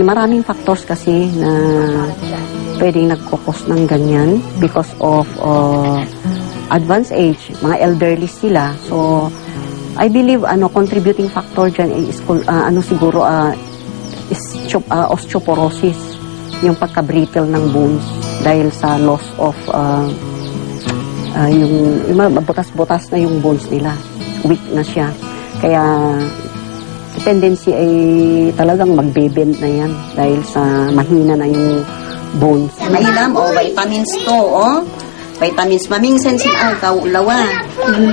Maraming factors kasi na pwedeng nagkukos ng ganyan because of uh, advanced age, mga elderly sila. So, I believe ano contributing factor dyan ay is, uh, ano siguro uh, is uh, osteoporosis, yung pagka-brittle ng bones dahil sa loss of uh, uh, yung, yung butas-butas na yung bones nila. Weak na siya. Kaya tendency ay talagang magbe-bend na yan dahil sa mahina na yung bones. Mainam, o vitamins to, o. Vitamins, mamingsen sin ang kaulawa.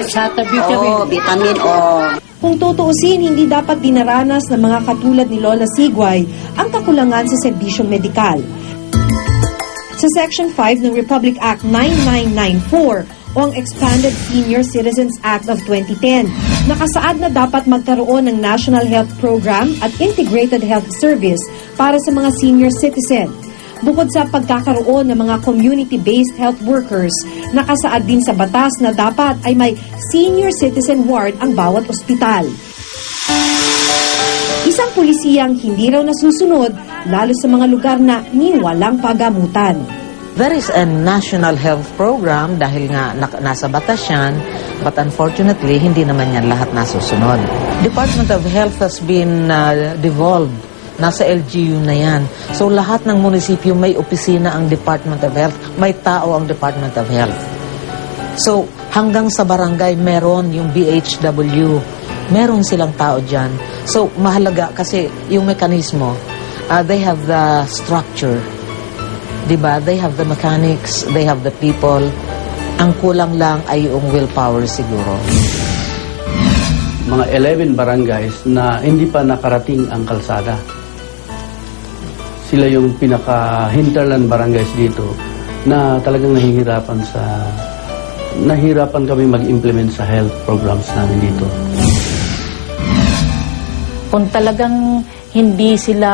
Sa tabi O, vitamin, o. Kung tutuusin, hindi dapat dinaranas ng mga katulad ni Lola Sigway ang kakulangan sa serbisyong medikal. Sa Section 5 ng Republic Act 9994 o ang Expanded Senior Citizens Act of 2010, nakasaad na dapat magkaroon ng National Health Program at Integrated Health Service para sa mga senior citizen. Bukod sa pagkakaroon ng mga community-based health workers, nakasaad din sa batas na dapat ay may senior citizen ward ang bawat ospital. Isang pulisiyang hindi raw nasusunod, lalo sa mga lugar na ni walang pagamutan. There is a national health program dahil nga nasa batas yan, but unfortunately, hindi naman yan lahat nasusunod. Department of Health has been uh, devolved. Nasa LGU na yan. So lahat ng munisipyo may opisina ang Department of Health, may tao ang Department of Health. So hanggang sa barangay meron yung BHW, meron silang tao dyan. So mahalaga kasi yung mekanismo, uh, they have the structure, 'di ba? They have the mechanics, they have the people. Ang kulang lang ay yung willpower siguro. mga 11 barangays na hindi pa nakarating ang kalsada. Sila yung pinaka-hinterland barangays dito na talagang nahihirapan sa nahihirapan kami mag-implement sa health programs namin dito. Kung talagang hindi sila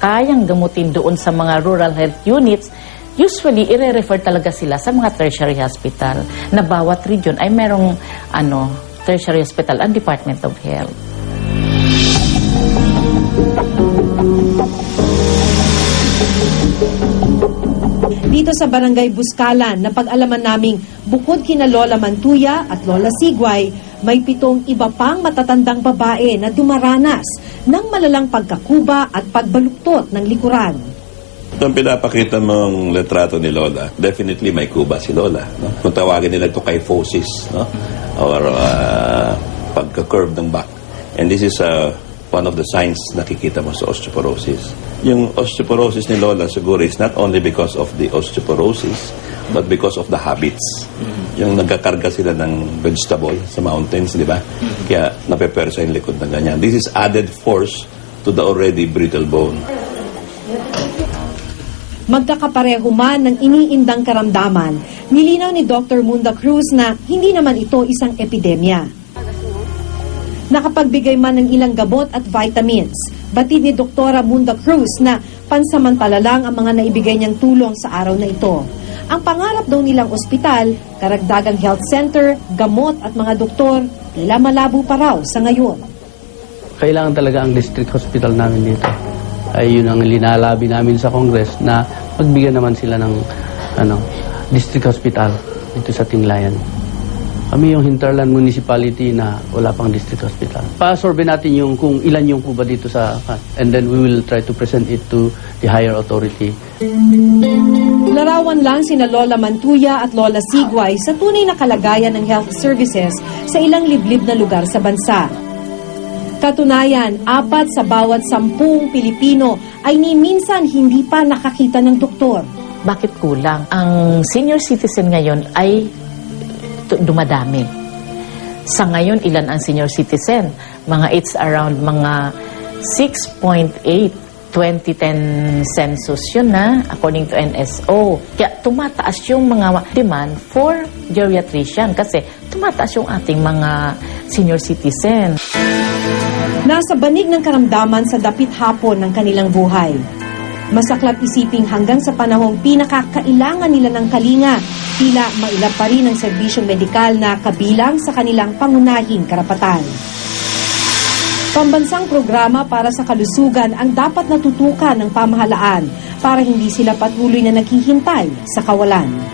kayang gamutin doon sa mga rural health units, usually ire-refer talaga sila sa mga tertiary hospital na bawat region ay merong ano, tertiary hospital ang Department of Health. Dito sa Barangay Buskalan, napag-alaman naming bukod kina Lola Mantuya at Lola Sigway, may pitong iba pang matatandang babae na dumaranas ng malalang pagkakuba at pagbaluktot ng likuran. Nung pinapakita mong letrato ni Lola, definitely may kuba si Lola. No? Kung tawagin nila ito kyphosis, no? or uh, pagka-curve ng back. And this is uh, one of the signs nakikita mo sa osteoporosis. Yung osteoporosis ni Lola siguro is not only because of the osteoporosis, but because of the habits. Yung nagkakarga sila ng vegetable sa mountains, di ba? Kaya napepersa yung likod ng ganyan. This is added force to the already brittle bone. Magkakapareho man ng iniindang karamdaman, nilinaw ni Dr. Munda Cruz na hindi naman ito isang epidemya. Nakapagbigay man ng ilang gabot at vitamins. Batid ni Dr. Munda Cruz na pansamantala lang ang mga naibigay niyang tulong sa araw na ito. Ang pangarap daw nilang ospital, karagdagang health center, gamot at mga doktor, tila malabo pa raw sa ngayon. Kailangan talaga ang district hospital namin dito. Ay yun ang linalabi namin sa Congress na magbigyan naman sila ng ano, district hospital dito sa Tinglayan. Kami yung hinterland municipality na wala pang district hospital. Pa-survey natin yung kung ilan yung kuba dito sa and then we will try to present it to the higher authority. Larawan lang sina Lola Mantuya at Lola Sigway sa tunay na kalagayan ng health services sa ilang liblib na lugar sa bansa. Katunayan, apat sa bawat sampung Pilipino ay ni minsan hindi pa nakakita ng doktor. Bakit kulang? Ang senior citizen ngayon ay dumadami. Sa ngayon, ilan ang senior citizen? Mga it's around mga 6.8 2010 census yun na, according to NSO. Kaya tumataas yung mga demand for geriatrician kasi tumataas yung ating mga senior citizen. Nasa banig ng karamdaman sa dapit hapon ng kanilang buhay. Masaklap isiping hanggang sa panahong pinakakailangan nila ng kalinga, tila mailap pa rin ang serbisyong medikal na kabilang sa kanilang pangunahing karapatan. Pambansang programa para sa kalusugan ang dapat natutukan ng pamahalaan para hindi sila patuloy na naghihintay sa kawalan.